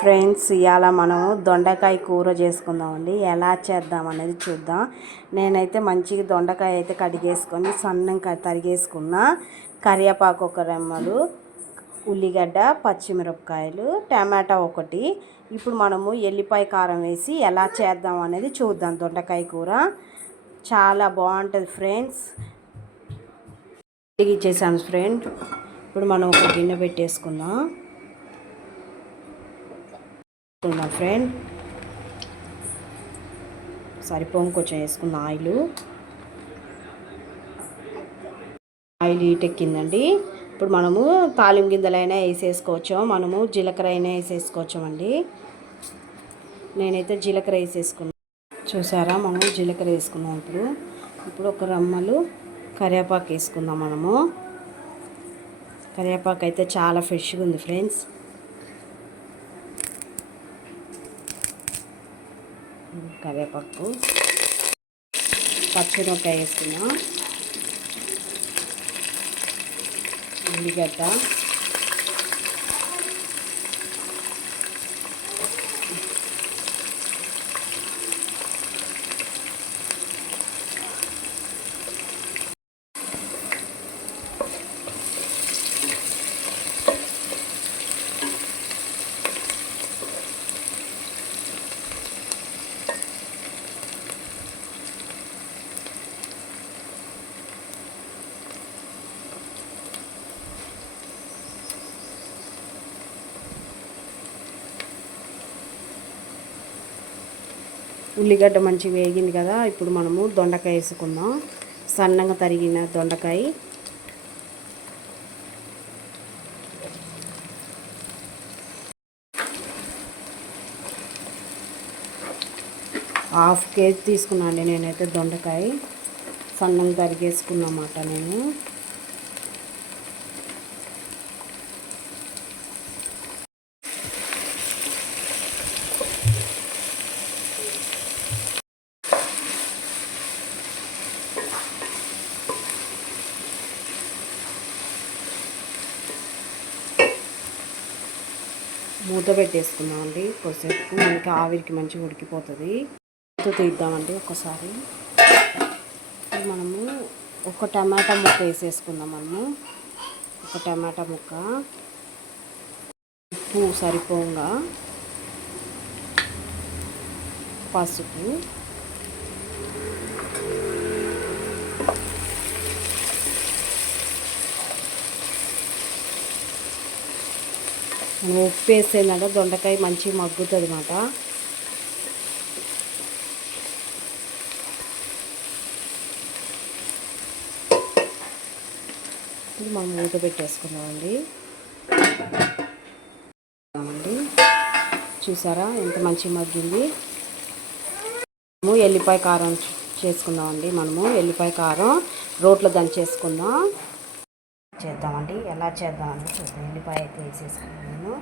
Friends ఇవాళ మనము దొండకాయ కూర చేసుకుందామండి. ఎలా చేద్దాం అనేది చూద్దాం. నేనైతే మంచిగా దొండకాయ అయితే కడిగేసుకొని సన్నంగా తరిగేసుకున్న కరివేపాకు ఒక రెమ్మలు ఉల్లిగడ్డ పచ్చిమిరపకాయలు టమాటా ఒకటి. ఇప్పుడు మనము ఎల్లిపాయ కారం వేసి ఎలా చేద్దాం అనేది చూద్దాం దొండకాయ కూర. చాలా బాగుంటుంది ఫ్రెండ్స్. ఇచ్చేసాను ఫ్రెండ్. ఇప్పుడు మనం ఒక గిన్నె పెట్టేసుకుందాం. వేసుకుందాం ఫ్రెండ్ సరిపోను కొంచెం వేసుకున్న ఆయిల్. ఆయిల్ ఎక్కిందండి. ఇప్పుడు మనము తాలిం గింజలైనా వేసేసుకోవచ్చు? మనము జీలకర్ర అయినా వేసేసుకోవచ్చామండి నేనైతే జీలకర్ర వేసేసుకున్నాను చూసారా? మనం జీలకర్ర వేసుకున్నాం ఇప్పుడు. ఇప్పుడు ఒక రమ్మలు కరివేపాకు వేసుకుందాం మనము. కరివేపాకు అయితే చాలా ఫ్రెష్గా ఉంది ఫ్రెండ్స్. కరివేపాకు పచ్చిమిరపకాయ వేసుకున్నాం ఉల్లిగడ్డ ఉల్లిగడ్డ మంచిగా వేగింది కదా ఇప్పుడు మనము దొండకాయ వేసుకుందాం. సన్నగా తరిగిన దొండకాయ. హాఫ్ కేజీ తీసుకున్నాను నేనైతే దొండకాయ. సన్నంగా తరిగేసుకున్నమాట నేను. మూత పెట్టేసుకుందామండి. కొద్దిసేపు మనకి ఆవిరికి మంచిగా ఉడికిపోతుంది. మూత తీద్దామండి ఒకసారి మనము ఒక టమాటా ముక్క వేసేసుకుందాం మనము. ఒక టమాటా ముక్క. ఉప్పు సరిపోగా పసుపు. మనం ఉప్పు వేసేందంటే దొండకాయ మంచిగా మగ్గుతుంది అన్నమాట. ఇది మనం మూత పెట్టేసుకున్నామండి చూసారా ఎంత మంచిగా మగ్గింది? మనము ఎల్లిపాయ కారం చేసుకుందామండి. మనము ఎల్లిపాయ కారం రోట్లో దంచేసుకుందాం. చేద్దామండి. ఎలా చేద్దామండి చూద్దాం. ఎల్లిపాయ అయితే వేసేసుకున్నాను నేను.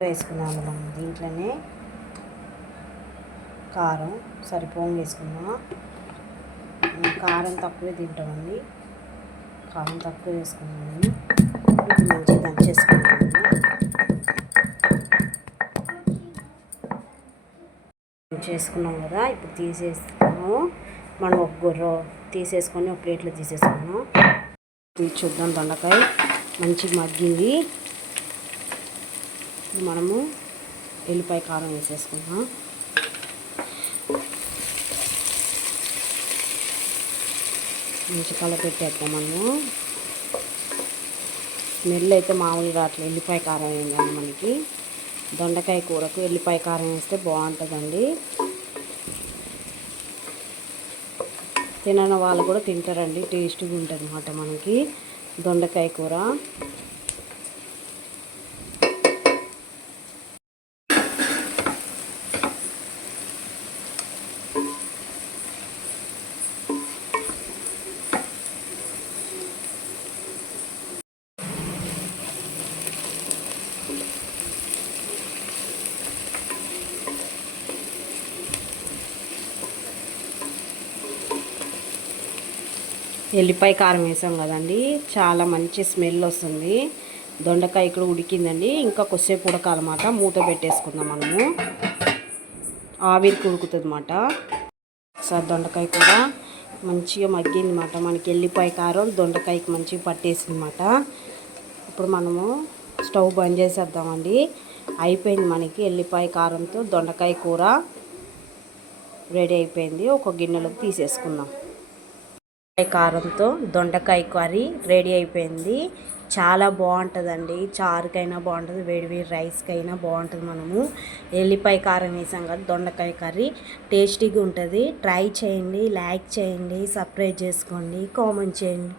వేసుకున్నాము మనం దీంట్లోనే కారం. సరిపోం వేసుకున్నాం. కారం తక్కువే తింటామండి. కారం తక్కువ వేసుకున్నాము ఇప్పుడు మంచిగా దంచేసుకున్నాము చేసుకున్నాం కదా ఇప్పుడు తీసేస్తాము మనం ఒక గుర్ర తీసేసుకొని ఒక ప్లేట్లో తీసేసుకున్నాం ఇది చూద్దాం దొండకాయ. మంచిగా మగ్గింది. మనము ఎల్లిపాయ కారం వేసేసుకున్నాం మంచి కలర్ పెట్టేద్దాం మనము. స్మెల్ అయితే మామూలుగా అట్లా ఎల్లిపాయ కారం అయిందండి మనకి. దొండకాయ కూరకు ఎల్లిపాయ కారం వేస్తే బాగుంటుందండి. తినని వాళ్ళు కూడా తింటారండి టేస్ట్గా ఉంటుంది అన్నమాట మనకి దొండకాయ కూర. ఎల్లిపాయ కారం వేసాం కదండి. చాలా మంచి స్మెల్ వస్తుంది. దొండకాయ ఇక్కడ ఉడికిందండి. ఇంకా కొద్దిసేపు ఉడకాలన్నమాట. మూత పెట్టేసుకుందాం మనము. ఆవిరికి ఉడుకుతుందన్నమాట సార్ దొండకాయ కూడా మంచిగా మగ్గింది అన్నమాట మనకి ఎల్లిపాయ కారం దొండకాయకి మంచిగా పట్టేసిందన్నమాట. ఇప్పుడు మనము స్టవ్ బంద్ చేసేద్దామండి. అయిపోయింది మనకి ఎల్లిపాయ కారంతో దొండకాయ కూర. రెడీ అయిపోయింది. ఒక గిన్నెలోకి తీసేసుకుందాం. కారంతో దొండకాయ కర్రీ రెడీ అయిపోయింది. చాలా బాగుంటుందండి. చారుకైనా బాగుంటుంది వేడి వేడి రైస్కైనా బాగుంటుంది మనము. ఎల్లిపాయ కారం వేసాం కదా దొండకాయ కర్రీ. టేస్టీగా ఉంటుంది ట్రై చేయండి లైక్ చేయండి సబ్స్క్రైబ్ చేసుకోండి కామెంట్ చేయండి.